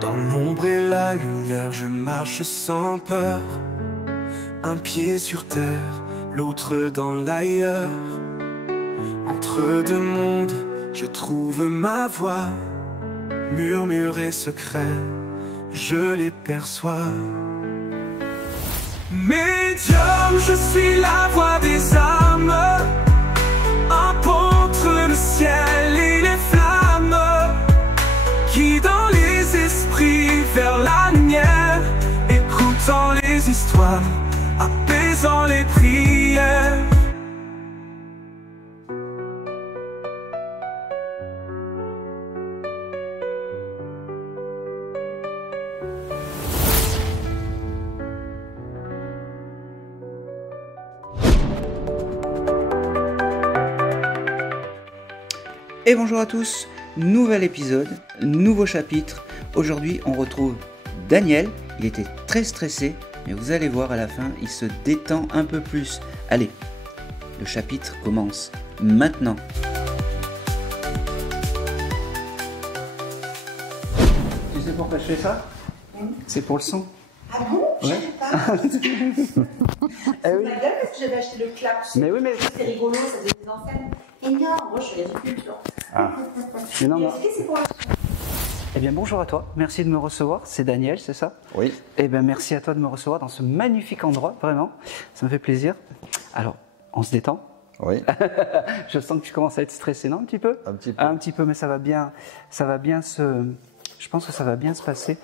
Dans l'ombre et la lumière, je marche sans peur. Un pied sur terre, l'autre dans l'ailleurs. Entre deux mondes, je trouve ma voix. Murmures et secrets, je les perçois. Médium, je suis la voix des âmes. Un pont entre le ciel et les flammes, guidant les esprits vers la lumière, écoutant les histoires, apaisant les prières. Et bonjour à tous, nouvel épisode, nouveau chapitre. Aujourd'hui on retrouve Daniel, il était très stressé, mais vous allez voir à la fin, il se détend un peu plus. Allez, le chapitre commence maintenant. Tu sais pourquoi je fais ça? C'est pour le son. Ah bon? Je savais pas. Eh oui. Ma gueule, parce que j'avais acheté le clap. Mais oui, mais... C'est rigolo, ça faisait des enseignes énormes. Moi, je fais l'agriculture. Ah. Mais non, non. Est-ce que c'est pour la... Eh bien bonjour à toi, merci de me recevoir, c'est Daniel, c'est ça? Oui. Eh bien merci à toi de me recevoir dans ce magnifique endroit, vraiment, ça me fait plaisir. Alors, on se détend? Oui. Je sens que tu commences à être stressé, non, un petit peu? Un petit peu. Un petit peu, mais ça va bien se... Je pense que ça va bien se passer.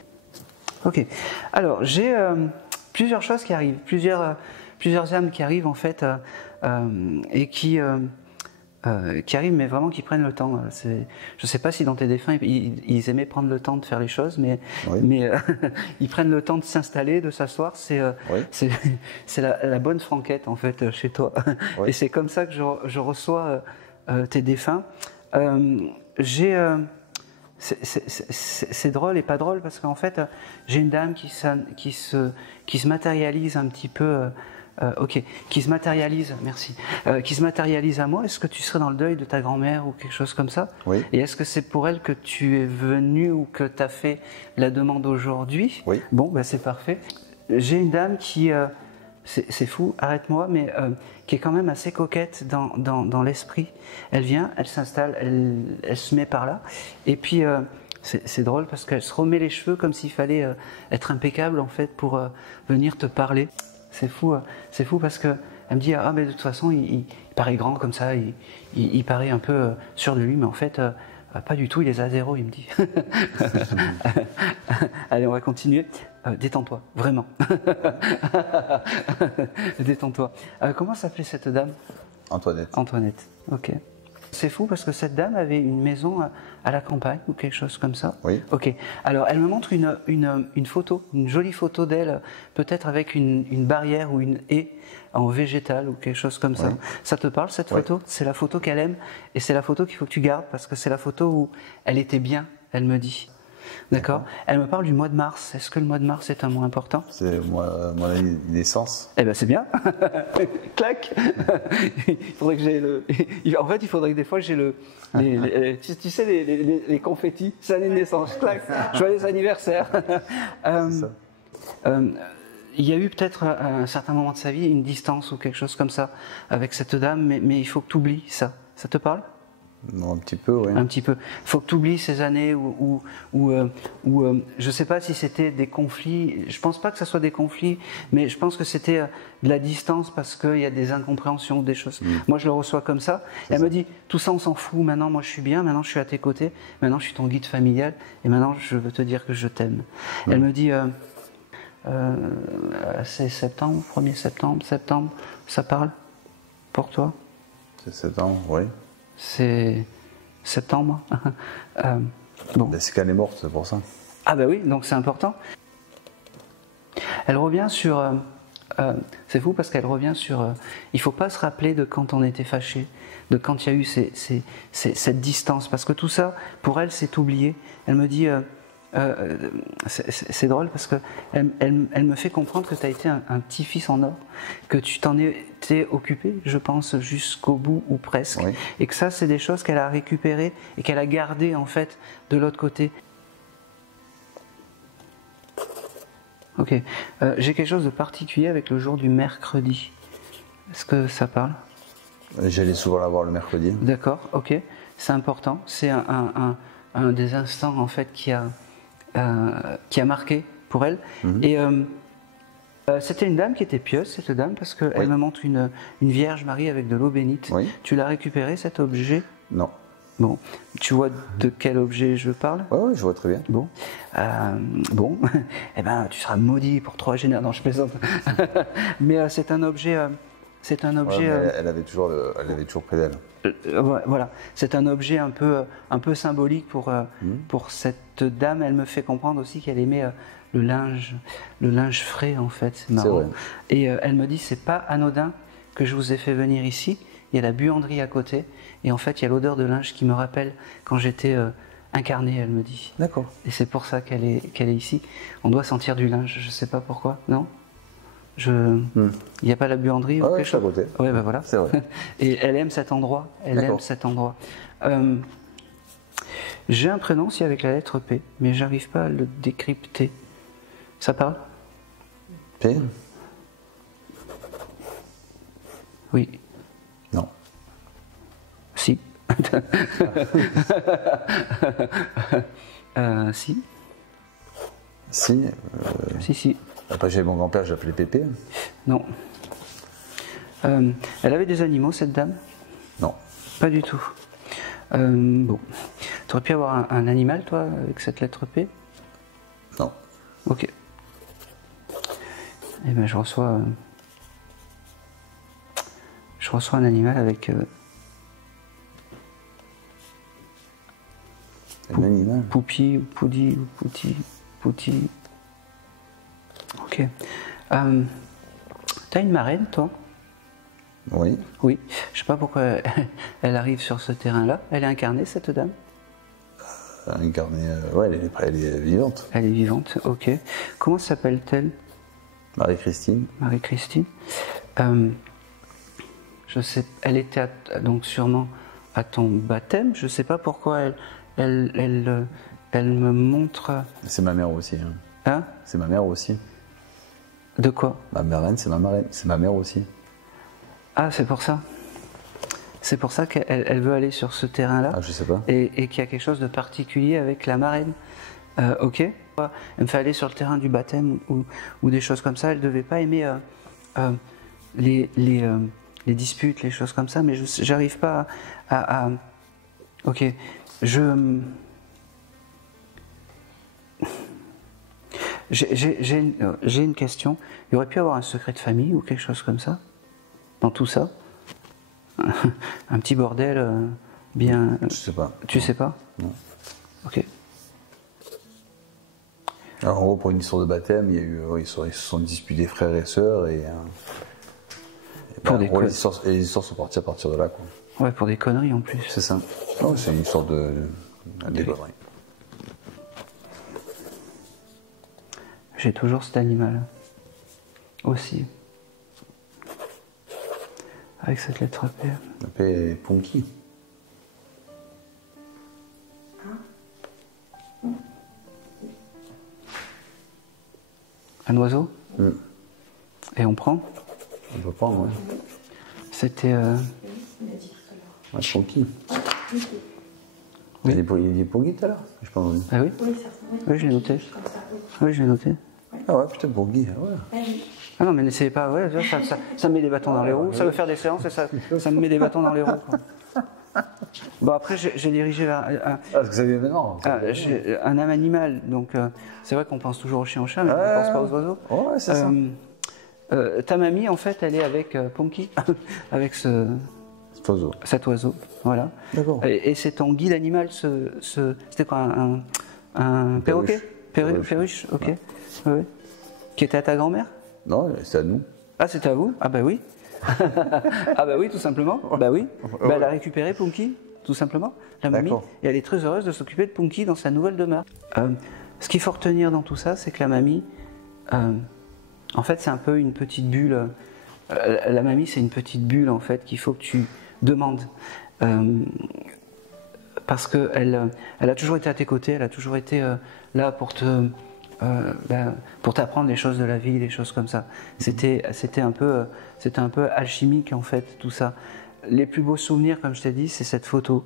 Ok, alors j'ai plusieurs choses qui arrivent, plusieurs âmes qui arrivent en fait, et qui arrivent, mais vraiment qui prennent le temps. Je ne sais pas si dans tes défunts, ils aimaient prendre le temps de faire les choses, mais, oui. ils prennent le temps de s'installer, de s'asseoir. C'est la bonne franquette, en fait, chez toi. Oui. Et c'est comme ça que je reçois tes défunts. C'est drôle et pas drôle, parce qu'en fait, j'ai une dame qui se matérialise un petit peu... qui se matérialise, merci, qui se matérialise à moi. Est-ce que tu serais dans le deuil de ta grand-mère ou quelque chose comme ça? Oui. Et est-ce que c'est pour elle que tu es venu ou que tu as fait la demande aujourd'hui? Oui. Bon, ben c'est parfait. J'ai une dame qui, c'est fou, arrête-moi, mais qui est quand même assez coquette dans l'esprit. Elle vient, elle s'installe, elle se met par là, et puis... c'est drôle parce qu'elle se remet les cheveux comme s'il fallait être impeccable en fait pour venir te parler. C'est fou parce que elle me dit ah mais de toute façon il paraît grand comme ça, il paraît un peu sûr de lui, mais en fait pas du tout, il est à zéro, il me dit. Allez, on va continuer. Détends-toi, vraiment. Détends-toi. Comment s'appelait cette dame? Antoinette. Antoinette, ok. C'est fou parce que cette dame avait une maison à la campagne ou quelque chose comme ça. Oui. Ok. Alors elle me montre une photo, une jolie photo d'elle, peut-être avec une barrière ou une haie en végétal ou quelque chose comme ça. Oui. Ça te parle cette photo? C'est la photo qu'elle aime et c'est la photo qu'il faut que tu gardes parce que c'est la photo où elle était bien, elle me dit. D'accord. Elle me parle du mois de mars. Est-ce que le mois de mars est un mois important? C'est mon année de naissance. Eh ben c'est bien. Clac. Il faudrait que j'ai le. En fait, il faudrait que des fois j'ai le. Tu sais les confettis, c'est l'année de naissance. Clac. Joyeux anniversaire. Il y a eu peut-être à un certain moment de sa vie une distance ou quelque chose comme ça avec cette dame, mais il faut que tu oublies ça. Ça te parle? Non, un petit peu, oui. Un petit peu. Il faut que tu oublies ces années où je ne sais pas si c'était des conflits, je ne pense pas que ce soit des conflits, mais je pense que c'était de la distance parce qu'il y a des incompréhensions ou des choses. Moi, je le reçois comme ça. Elle me dit, tout ça, on s'en fout, maintenant, moi, je suis bien, maintenant, je suis à tes côtés, maintenant, je suis ton guide familial, et maintenant, je veux te dire que je t'aime. Elle me dit, c'est septembre, 1er septembre, ça parle pour toi? C'est 7 ans, oui. C'est septembre. Bon. C'est qu'elle est morte, c'est pour ça. Ah bah oui, donc c'est important. Elle revient sur... c'est fou parce qu'elle revient sur... il ne faut pas se rappeler de quand on était fâché, de quand il y a eu cette distance, parce que tout ça, pour elle, c'est oublié. Elle me dit... c'est drôle parce qu'elle me fait comprendre que tu as été un petit-fils en or, que tu t'en étais occupé, je pense, jusqu'au bout ou presque, oui. Et que ça, c'est des choses qu'elle a récupérées et qu'elle a gardées en fait de l'autre côté. Ok. J'ai quelque chose de particulier avec le jour du mercredi. Est-ce que ça parle? J'allais souvent la voir le mercredi. D'accord, ok. C'est important. C'est un des instants en fait qui a marqué pour elle. Et c'était une dame qui était pieuse, cette dame, parce qu'elle Oui. me montre une Vierge Marie avec de l'eau bénite. Oui. Tu l'as récupéré cet objet? Non. Bon. Tu vois de quel objet je parle? Ouais, je vois très bien. Bon, eh ben, tu seras maudit pour 3 générations. Non, je plaisante. Mais c'est un objet. C'est un objet. Ouais, mais elle avait toujours près d'elle. Voilà, c'est un objet un peu symbolique pour cette dame. Elle me fait comprendre aussi qu'elle aimait le linge frais en fait. C'est marrant. vrai. Et elle me dit c'est pas anodin que je vous ai fait venir ici. Il y a la buanderie à côté et en fait il y a l'odeur de linge qui me rappelle quand j'étais incarnée. Elle me dit. D'accord. Et c'est pour ça qu'elle est ici. On doit sentir du linge. Je sais pas pourquoi. Non. Il n'y a pas la buanderie ou Ouais, quelque je suis à chose? côté. Ouais, ben voilà. C'est vrai. Et elle aime cet endroit. Elle aime D'accord. cet endroit. J'ai un prénom aussi avec la lettre P, mais j'arrive pas à le décrypter. Ça parle? P? Oui. Non. Si. Si. Si. Si. Après, j'ai mon grand-père, j'appelais Pépé. Non. Elle avait des animaux, cette dame? Non. Pas du tout. Bon. Tu aurais pu avoir un animal, toi, avec cette lettre P? Non. Ok. Eh bien, je reçois un animal avec Un animal. Poupi, ou Poudi, ou Pouti. Ok. T'as une marraine, toi? Oui. Oui. Je sais pas pourquoi elle arrive sur ce terrain-là. Elle est incarnée, cette dame? Incarnée. Ouais, elle est vivante. Elle est vivante, ok. Comment s'appelle-t-elle? Marie-Christine. Marie-Christine. Je sais, elle était donc sûrement à ton baptême. Je sais pas pourquoi elle me montre. C'est ma mère aussi. Hein. Hein? C'est ma mère aussi. De quoi? Ma marraine, c'est ma marraine. C'est ma mère aussi. Ah, c'est pour ça. C'est pour ça qu'elle veut aller sur ce terrain-là. Ah, je sais pas. Et qu'il y a quelque chose de particulier avec la marraine. Ok. Elle me fait aller sur le terrain du baptême ou des choses comme ça. Elle devait pas aimer les disputes, les choses comme ça, mais j'arrive pas à. Ok. J'ai une question. Il y aurait pu avoir un secret de famille ou quelque chose comme ça dans tout ça? Un petit bordel bien. Je sais pas. Tu sais pas? Non. Ok. Alors, en gros, pour une histoire de baptême, il y a eu, ils se sont disputés frères et sœurs et Pour des les histoires sont parties à partir de là, quoi. Ouais, pour des conneries en plus. C'est ça. Non, c'est une histoire des conneries. J'ai toujours cet animal aussi. Avec cette lettre P. La paix est Punky. Un oiseau? Et on prend? On peut prendre, ouais. C'était. Ouais, Punky. Oui. Il a dit Punky tout à l'heure? Je sais pas entendu. Ah oui? Oui, je l'ai noté. Oui, je l'ai noté. Ah ouais, putain, Punky. Ah ouais. Ah non, mais n'essayez pas, ouais, ça me met des bâtons dans les roues, ça veut faire des séances et ça me met des bâtons dans les roues. Quoi. Bon, après, j'ai dirigé vers Parce que ça vient maintenant. un âme animal, donc c'est vrai qu'on pense toujours aux chiens, aux chats, mais on ne pense pas aux oiseaux. Ouais, c'est ça. Ta mamie, en fait, elle est avec Punky, avec cet oiseau, voilà. D'accord. Et c'est ton guide animal, c'était quoi, un perroquet? Perruche, ok. Ouais. Qui était à ta grand-mère? Non, c'est à nous. Ah, c'était à vous? Ah bah oui. Ah bah oui, tout simplement. Bah oui. Bah, elle a récupéré Punky, tout simplement, la mamie. Et elle est très heureuse de s'occuper de Punky dans sa nouvelle demeure. Ce qu'il faut retenir dans tout ça, c'est que la mamie, en fait, c'est un peu une petite bulle. La mamie, c'est une petite bulle, en fait, qu'il faut que tu demandes. Parce qu'elle a toujours été à tes côtés, elle a toujours été là pour te pour t'apprendre les choses de la vie, les choses comme ça. C'était un peu alchimique en fait, tout ça. Les plus beaux souvenirs, comme je t'ai dit, c'est cette photo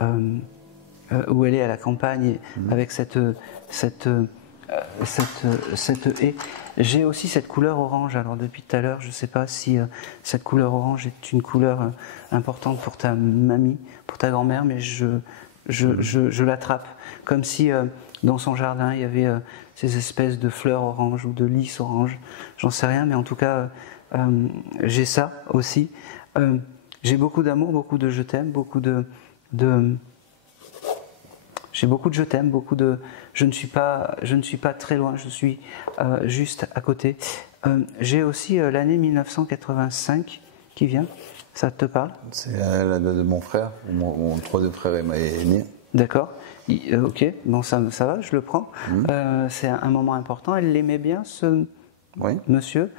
où elle est à la campagne avec cette haie. J'ai aussi cette couleur orange. Alors depuis tout à l'heure, je ne sais pas si cette couleur orange est une couleur importante pour ta mamie, pour ta grand-mère, mais je l'attrape. Comme si dans son jardin, il y avait ces espèces de fleurs oranges ou de lys orange. J'en sais rien, mais en tout cas, j'ai ça aussi. J'ai beaucoup d'amour, beaucoup de je t'aime, j'ai beaucoup de je t'aime, beaucoup de je ne suis pas très loin, je suis juste à côté. J'ai aussi l'année 1985 qui vient, ça te parle? C'est la date de mon frère, mon troisième frère est né. D'accord, ok, bon ça va, je le prends. C'est un moment important, elle l'aimait bien ce monsieur,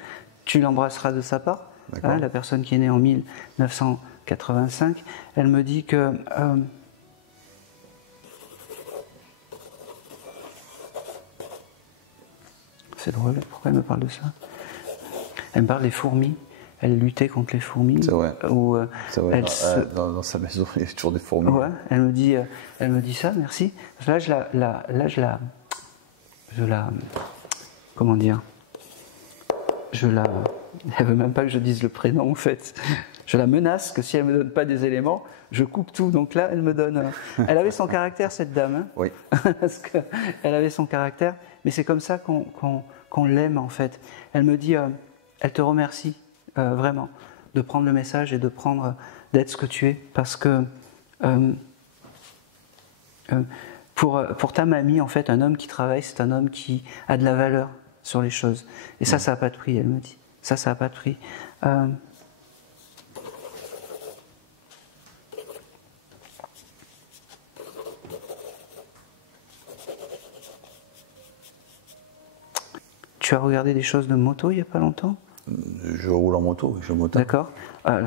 tu l'embrasseras de sa part, hein, la personne qui est née en 1985, elle me dit que... c'est drôle, pourquoi elle me parle de ça? Elle me parle des fourmis, elle luttait contre les fourmis. C'est vrai. C'est vrai. Dans sa maison, il y a toujours des fourmis. Ouais, elle me dit ça, merci. Là, je la, comment dire? Elle veut même pas que je dise le prénom en fait. Je la menace que si elle me donne pas des éléments, je coupe tout. Donc là, elle me donne. Elle avait son caractère cette dame. Hein, oui. Parce que elle avait son caractère. Mais c'est comme ça qu'on l'aime en fait. Elle me dit, elle te remercie vraiment de prendre le message et d'être ce que tu es, parce que pour ta mamie en fait, un homme qui travaille, c'est un homme qui a de la valeur sur les choses. Et ça n'a pas de prix. Elle me dit, ça n'a pas de prix. Tu as regardé des choses de moto il n'y a pas longtemps? Je roule en moto, je moto. D'accord.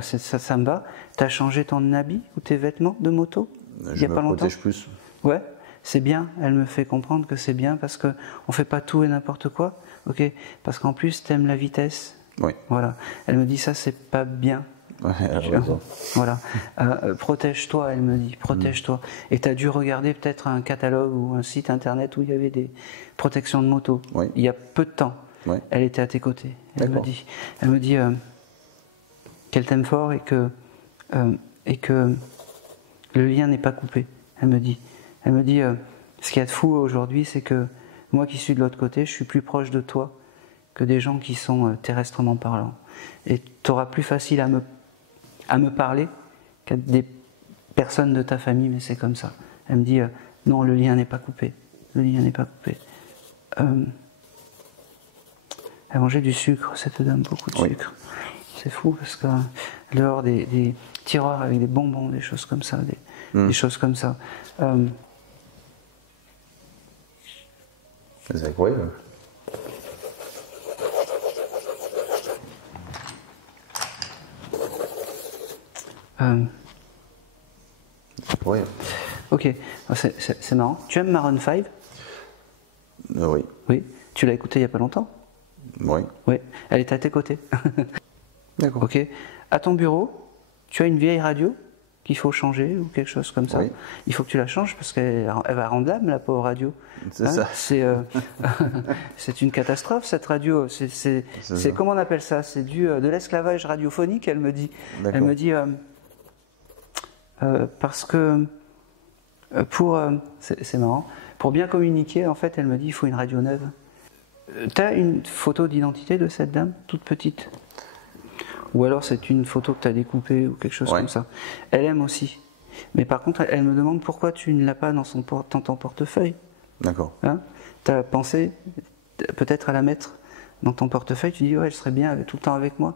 Ça me va. Tu as changé ton habit ou tes vêtements de moto il n'y a pas longtemps? Je me protège plus. Ouais, c'est bien. Elle me fait comprendre que c'est bien parce qu'on ne fait pas tout et n'importe quoi. Ok. Parce qu'en plus, tu aimes la vitesse. Oui. Voilà. Elle me dit ça, c'est pas bien. Ouais, elle a raison. Voilà. Protège-toi, elle me dit, protège-toi. Et tu as dû regarder peut-être un catalogue ou un site internet où il y avait des protections de moto. Oui. Il y a peu de temps. Oui. Elle était à tes côtés. Elle me dit qu'elle t'aime fort et que le lien n'est pas coupé. Elle me dit, ce qu'il y a de fou aujourd'hui, c'est que moi qui suis de l'autre côté, je suis plus proche de toi que des gens qui sont terrestrement parlant. Et tu auras plus facile à me parler qu'à des personnes de ta famille, mais c'est comme ça. Elle me dit, non, le lien n'est pas coupé. Le lien n'est pas coupé. Elle mangeait du sucre, cette dame, beaucoup de sucre. C'est fou parce que dehors des tiroirs avec des bonbons, des choses comme ça, des choses comme ça. C'est incroyable. Oui. Ok, c'est marrant. Tu aimes Maroon 5? Oui. Oui. Tu l'as écouté il n'y a pas longtemps? Oui. Oui. Elle était à tes côtés. D'accord. Ok. À ton bureau, tu as une vieille radio qu'il faut changer ou quelque chose comme ça. Oui. Il faut que tu la changes parce qu'elle va rendre l'âme, la pauvre radio. C'est ça. C'est une catastrophe cette radio. C'est comment on appelle ça? C'est de l'esclavage radiophonique, elle me dit. Elle me dit parce que c'est marrant. Pour bien communiquer, en fait, elle me dit il faut une radio neuve. T'as une photo d'identité de cette dame, toute petite? Ou alors c'est une photo que tu as découpée ou quelque chose comme ça. Elle aime aussi. Mais par contre, elle me demande pourquoi tu ne l'as pas dans ton portefeuille. D'accord. Hein? Tu as pensé peut-être à la mettre dans ton portefeuille, tu dis ouais, elle serait bien tout le temps avec moi.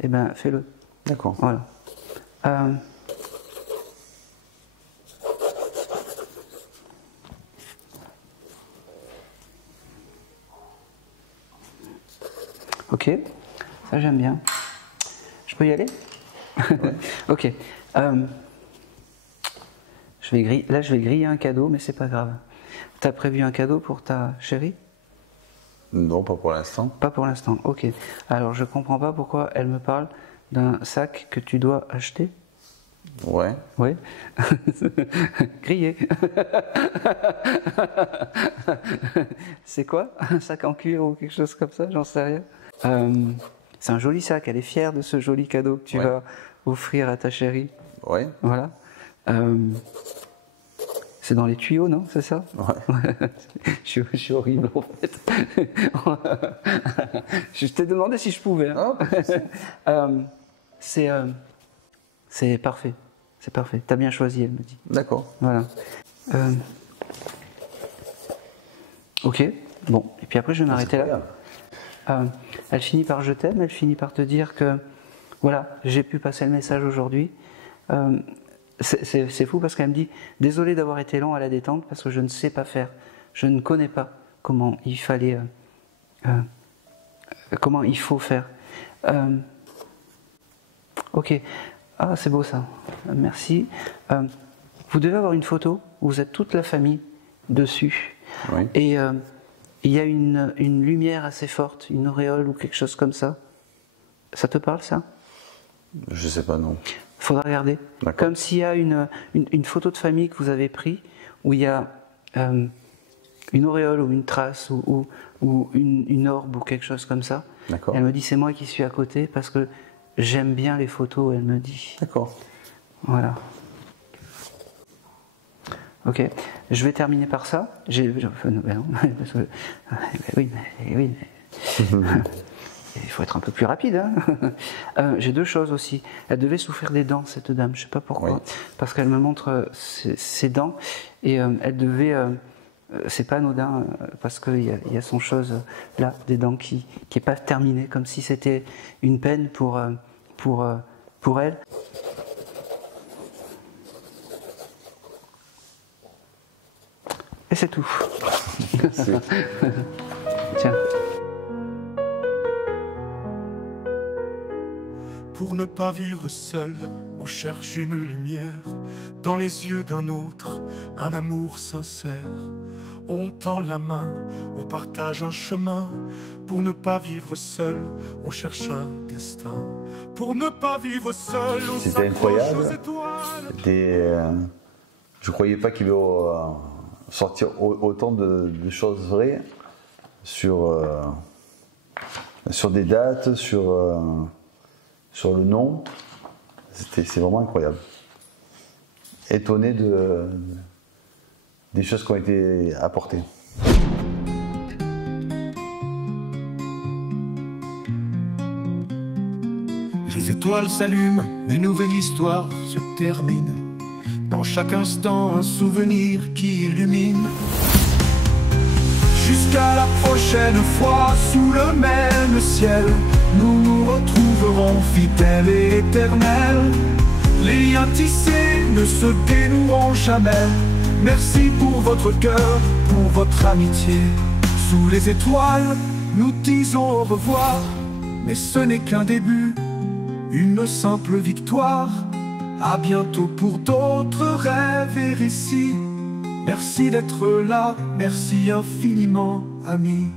Eh bien, fais-le. D'accord. Voilà. Ok, ça j'aime bien. Je peux y aller? Ok. Je vais griller un cadeau, mais c'est pas grave. T'as prévu un cadeau pour ta chérie? Non, pas pour l'instant. Pas pour l'instant, ok. Alors je comprends pas pourquoi elle me parle d'un sac que tu dois acheter. Ouais. Oui. Grillé. C'est quoi? Un sac en cuir ou quelque chose comme ça? J'en sais rien. C'est un joli sac. Elle est fière de ce joli cadeau que tu vas offrir à ta chérie. Ouais. Voilà. C'est dans les tuyaux, non? C'est ça? Ouais. Je suis horrible en fait. Je t'ai demandé si je pouvais. Hein. C'est parfait. C'est parfait. T'as bien choisi, elle me dit. D'accord. Voilà. Ok. Bon. Et puis après, je vais m'arrêter là. Elle finit par je t'aime. Elle finit par te dire que voilà, j'ai pu passer le message aujourd'hui. C'est fou parce qu'elle me dit désolé d'avoir été long à la détente parce que je ne sais pas faire. Je ne connais pas comment il fallait. Comment il faut faire. Ok. Ah, c'est beau ça. Merci. Vous devez avoir une photo où vous êtes toute la famille dessus. Oui. Et il y a une lumière assez forte, une auréole ou quelque chose comme ça. Ça te parle ça? Je sais pas, non. Faudra regarder. Comme s'il y a une photo de famille que vous avez prise où il y a une auréole ou une trace ou une orbe ou quelque chose comme ça. Elle me dit c'est moi qui suis à côté parce que j'aime bien les photos, elle me dit. D'accord. Voilà. Ok. Je vais terminer par ça. Oui, mais il faut être un peu plus rapide. Hein. J'ai deux choses aussi. Elle devait souffrir des dents, cette dame. Je ne sais pas pourquoi. Oui. Parce qu'elle me montre ses dents et elle devait. C'est pas anodin parce qu'il y a son chose là, des dents qui n'est pas terminée, comme si c'était une peine pour elle. Et c'est tout. Tiens. Pour ne pas vivre seul, on cherche une lumière dans les yeux d'un autre, un amour sincère. On tend la main, on partage un chemin. Pour ne pas vivre seul, on cherche un destin. Pour ne pas vivre seul, on s'accroche aux étoiles. Je croyais pas qu'il allait sortir autant de choses vraies sur des dates, sur le nom. C'est vraiment incroyable. Étonné des choses qui ont été apportées. Les étoiles s'allument, une nouvelle histoire se termine. Dans chaque instant, un souvenir qui illumine. Jusqu'à la prochaine fois, sous le même ciel, nous nous retrouverons fidèles et éternels. Les liens tissés ne se dénoueront jamais. Merci pour votre cœur, pour votre amitié. Sous les étoiles, nous disons au revoir. Mais ce n'est qu'un début, une simple victoire. À bientôt pour d'autres rêves et récits. Merci d'être là, merci infiniment, amis.